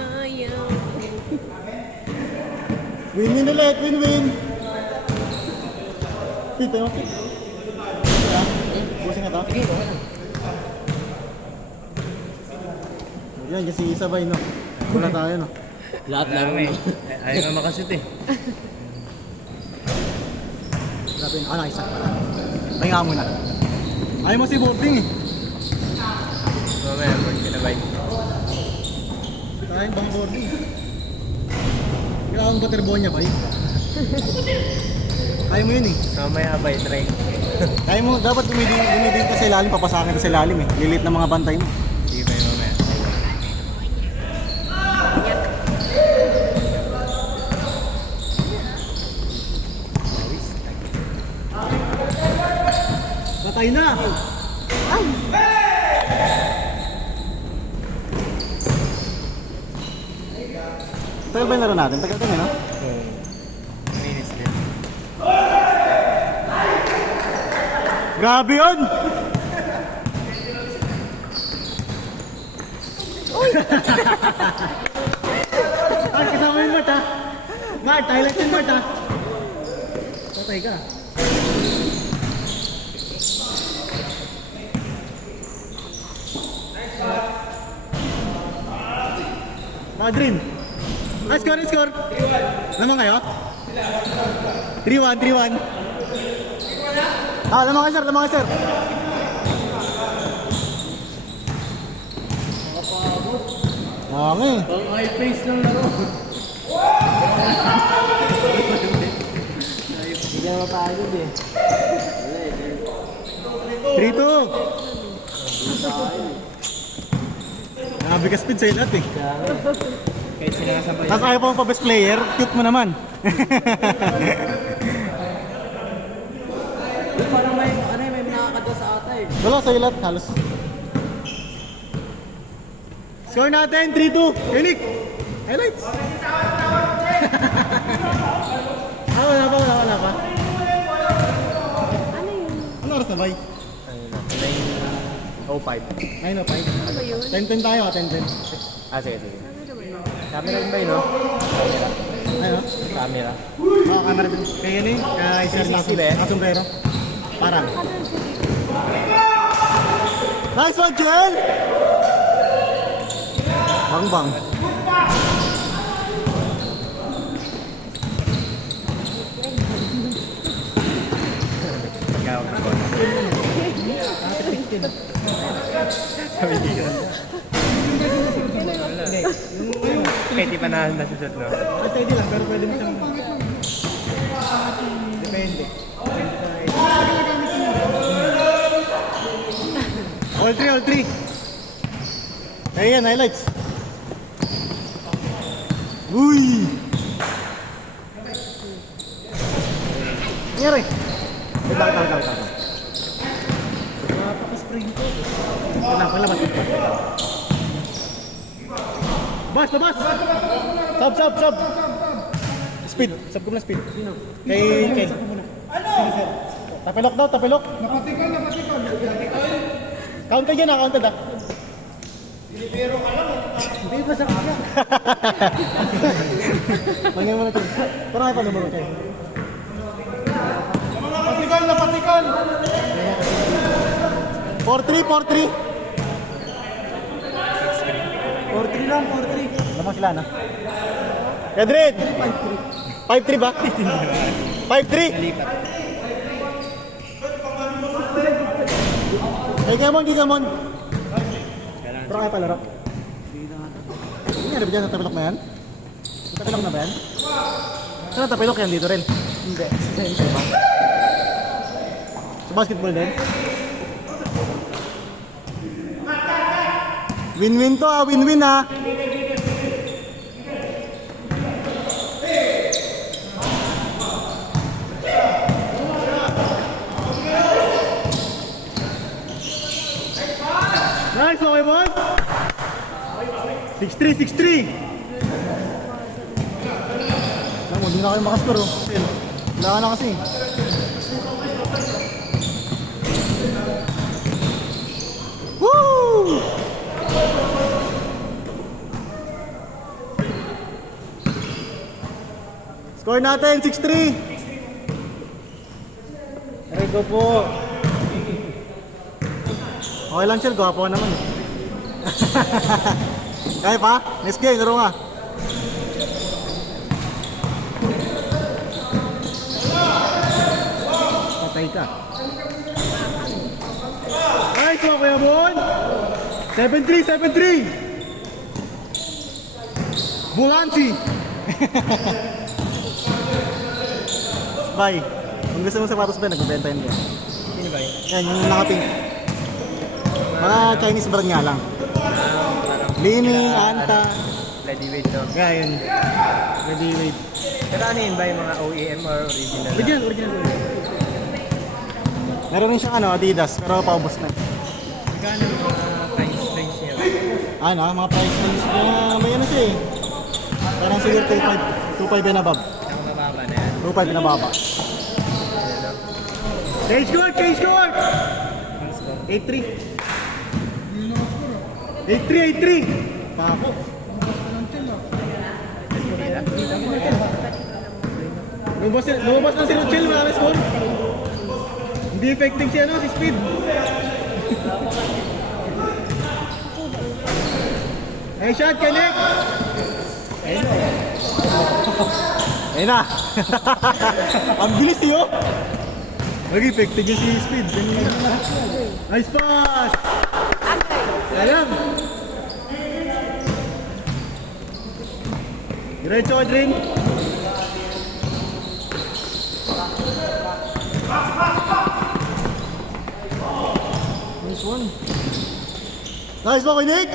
Ayaw. Win-win ulit, win-win. Dito yung busing na to. Yan, kasi isabay no. Wala tayo no. Lahat lang eh. Ayaw nga makashoot eh. Grabe na, isa pala. Pahinga muna. Ayaw mo si Bobing eh. Mamaya, board ka na ba? Sayang bang boarding. Kailangan ang butterball niya ba eh? Kaya mo yun eh. Mamaya ba try? Kaya mo, dapat dumidin ka sa ilalim, papasakin ka sa ilalim eh. Lilit ng mga bantay mo. Sige ba mamaya? Patay na! Tagal ba yung laro natin? Tagal din eh no? Minis din. Grabe yun! Ay, kasama yung Mart ha? Mart, highlight yung Mart ha? Patay ka. Madrin. Ah, score, score. Naman kayo? 3-1, 3-1. Ah, lamang kayo sir, lamang kayo sir. Dami. Pang high pace lang laro. Hindi na mapagod eh. 3-2. Grabe ka speed sa'yo lahat eh. Kahit sinasabay. Tapos ayaw pa mo pa best player, cute mo naman. Parang may nakakada sa ata eh. Wala sa'yo lahat, halos. Score natin, 3-2. Unique. Highlights. Wala pa, wala pa. Ano yun? Ano oras na ba? Ayun na. 9:05. Ayun na, 5. Ano ba yun? 10-10 tayo, 10-10. Ah, sige, sige. Ano naman yun? Camera din ba yun, no? Camera. Ayun, Camera. oh, camera din. Kaya yun eh, kaya sir na Sila eh. sombrero. Parang. Ano yun? Nice one, Joel! Bang bang. Pagkawag na ko. Sabi di ka. Kahit di pa nasusot, no? Steady lang, pero pwede mo siyang... Depende. All three, all three. Kaya yan, highlights. Uy! Nangyari. Wait, lang. Napaka-spring ko. Wala. Bas! Sub! Speed. Sub ko na speed. Sino? Kay Ken. Sino sir? Tapilok daw, tapilok. Napatikal. Counted yan, counted ah. Pilipero ka lang. Hindi ba sa kanya? Mangyay mo natin. Parang pa numero kayo. Napatikal. 4-3. 4-3 lang, 4-3. Lamang sila na. Pedrin! 5-3 ba? 5-3! Hey, Gamon! Pero kaya palaro? Hindi nga, nabigyan sa tapilok na yan? Sa tapilok na ba yan? Saan tapilok yan dito rin? Hindi. Sa ba? Sa basketball din? Win-win to ah, win-win ah. Nice, okay boy? 6-3. Alam mo, hindi na kayo makascore oh. Wala ka na kasi. Woo! Score natin, 6-3. Aray ko po. Okay lang siya, gwapo ka naman. Kaya pa? Next game, laro nga. Patay ka. Nice one, Kuya Bon! 7-3, 7-3! Bulansi! Bye. Kung gusto mong sapatos ba, nagbibenta yun. Sino ba yun? Yan, yung naka-pink. Mga Chinese brand nga lang. Lining, Anta. Lady Wade to. Yeah, yun. Ready, wait. Pero ano yun ba yung mga OEM or original? Original. Meron rin siyang ano, Adidas, pero paubos na. Magkano yung mga price range niya? Ano, mga price range na may ano siya eh. Parang siguro 2.5 and above. Ang mababa na yan. 2.5 and above. Change score! 8-3. 8-3. Papo. Lumabas na si Rochelle, marami score. Hindi effective si ano, si Speed. Hey, shot, connect! Ayun na. Ang bilis yun. Mag-effective yung si Speed. Nice pass! Sayang! Diretso, Adrin. Nice one. Nice one, Nick!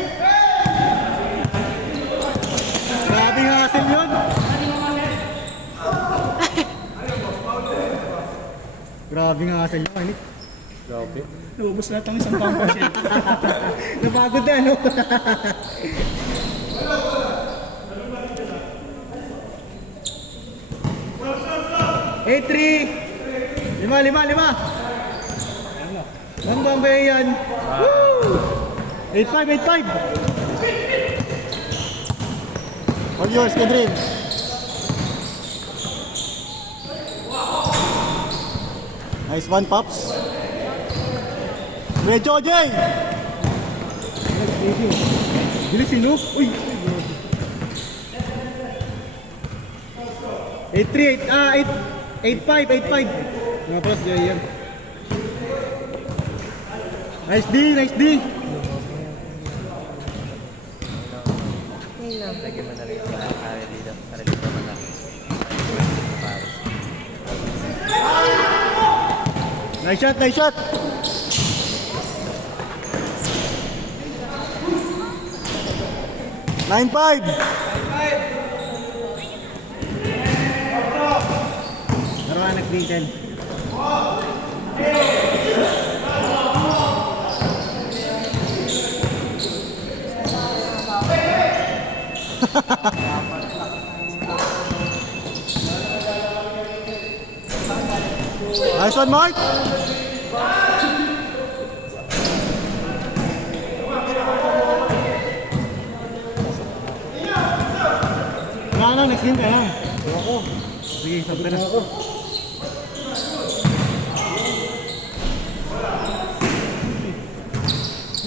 Grabe nga hassle yun. Grabe nga hassle yun, Nick. Grabe. Naubos lahat ang isang pang siya. Napagod na, no? Eight, 3. 5. Hanggang ba yan? Woo! 8-5. All yours, Kedrin. Nice one, Pops. Medyo, Jay! Bilis si Luke. Uy! 8-5. Mga plus, Jay yan. Nice D. Lagyan mo na rin yung kare dito. Para dito naman Nice shot. Nine five. Naroon nag-beaten. Nice one, Mark. Next game ka lang. Ako. Sige, sabi na ako.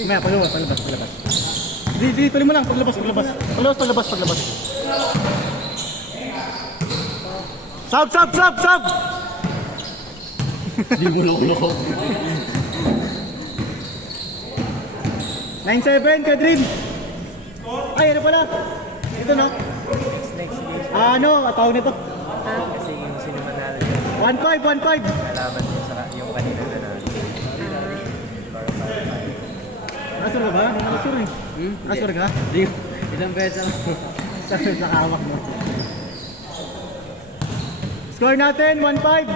Maya, palabas. Sige, tuloy mo lang, paglabas. Sub! Di mo loko. 9-7, Kadrin. Ay, ano pala? Ito na. next game. Ano, tawag nito? Kasi yung sino manalo dyan, 1-5. alaman din sa yung kanina na nanalo. Asur ka ba? Asur eh. Asur ka? Hindi. Isang beses lang. Sabi sa hawak mo. Score natin, 1-5.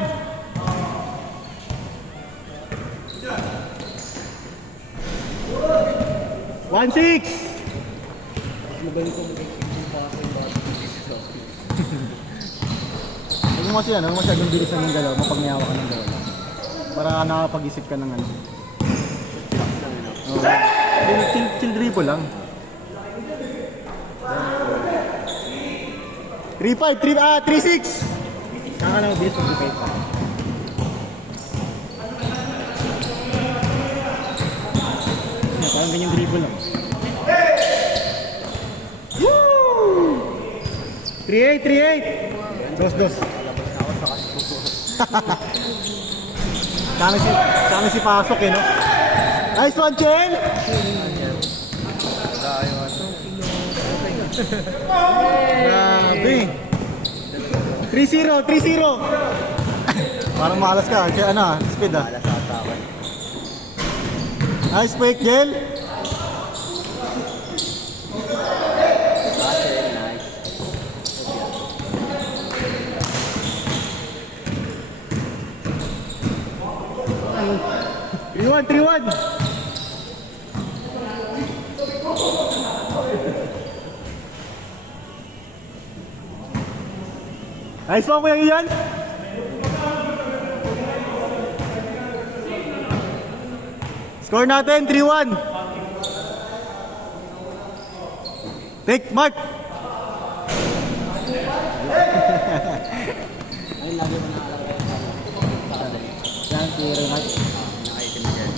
One six. Huwag mo kasi ano, masyadong bilisan ng galaw mo pag may hawak ka ng galaw. Para nakapag-isip ka ng ano. Oh. Chill dribble lang. 3-5, 3-6. Kaka lang mabilis mag-defend. Parang ganyang dribble lang. Woo! 3-8! Dos. Kami si Pasok eh, no? Nice one, Chen! Grabe! 3-0! Parang malas ka. Kaya ano ah, speed ah. Alas ata ako. Nice fake, Jel! Nice. 3-1! Nice one, Kuya Ian! Score natin, 3-1! Take, Mark! Ay, lagi mo nakalagay Yan, si Remat. nakaitim dyan.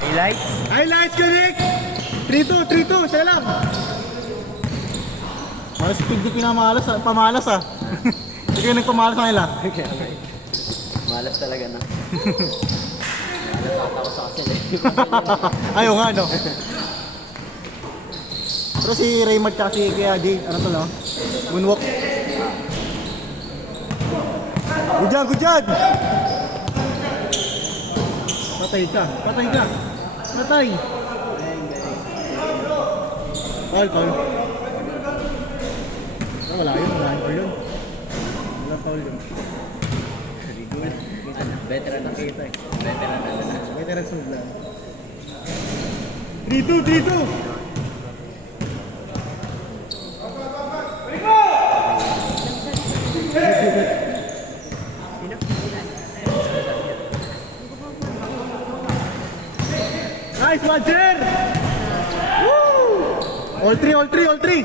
Highlights? Highlights, connect! 3-2, isa lang! Malas speed di pinamalas, pamalas ah. Hindi kayo nagpamalas sa kanila. Malas talaga na. Malas ata ako sa akin eh. Ayaw nga, no? Pero si Raymond kasi kaya di, ano to, no? Moonwalk. Good job! Patay ka. Paul. Wala yun. Wala Paul yun. Rigul. Veteran na kita eh. Veteran na na. Veteran sa lang. 3-2! Nice one, sir! Woo! All three!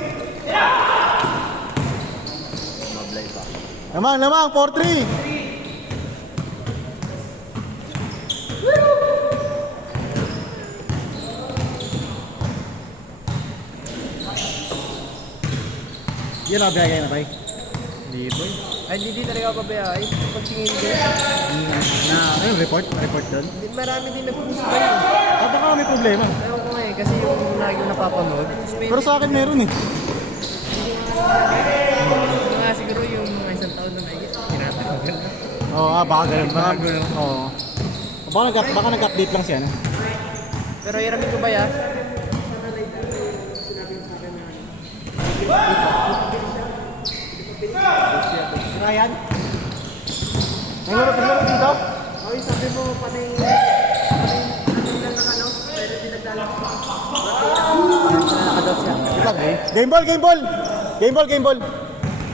Mablay pa. Lamang, 4-3! Yan na, biyagay na, bay. Hindi boy. Ay, hindi talaga ako pabayay. Pagtingin ko. Ano, report doon? Marami din nag-post ba yun? Baka may problema. Ayaw ko nga eh. Kasi yung lagi ko napapanood. Pero sa akin meron eh. Mga siguro yung mga isang taon na may tinatagal na. Oo, baka ganun. Bago, no? Oo. Baka nag-update lang siya, no? Pero hiramin ko ba ya? Ryan? Naglaro dito? Ay, sabi mo, panay lang ano, pero dinagdalang ko. Nakadaw siya. Game ball!